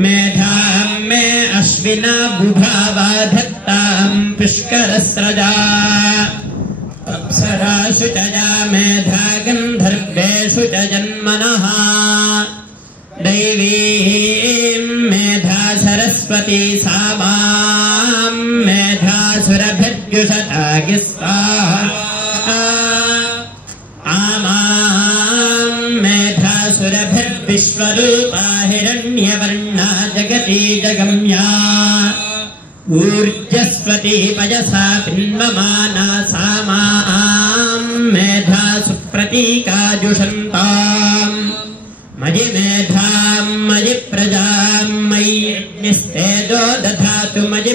मेधां मे अश्विना बुभावा धत्तां पुष्करस्रजा अप्सरासु च या मेधा गन्धर्वेषु च जन्मनः दैवीं मेधा सरस्वती सा मां मेधासुरभिर्युषतागिस्ता आमां मेधासुरभिर्विश्वरूपा हिरण्यवर्णा जगती जगम्या ऊर्जस्वती पयसा पिन्वमाना सा मां मेधा सुप्रतीकाजुषन्ताम् मयि मेधां मयि प्रजां मयि निस्तेजो दधातु मयि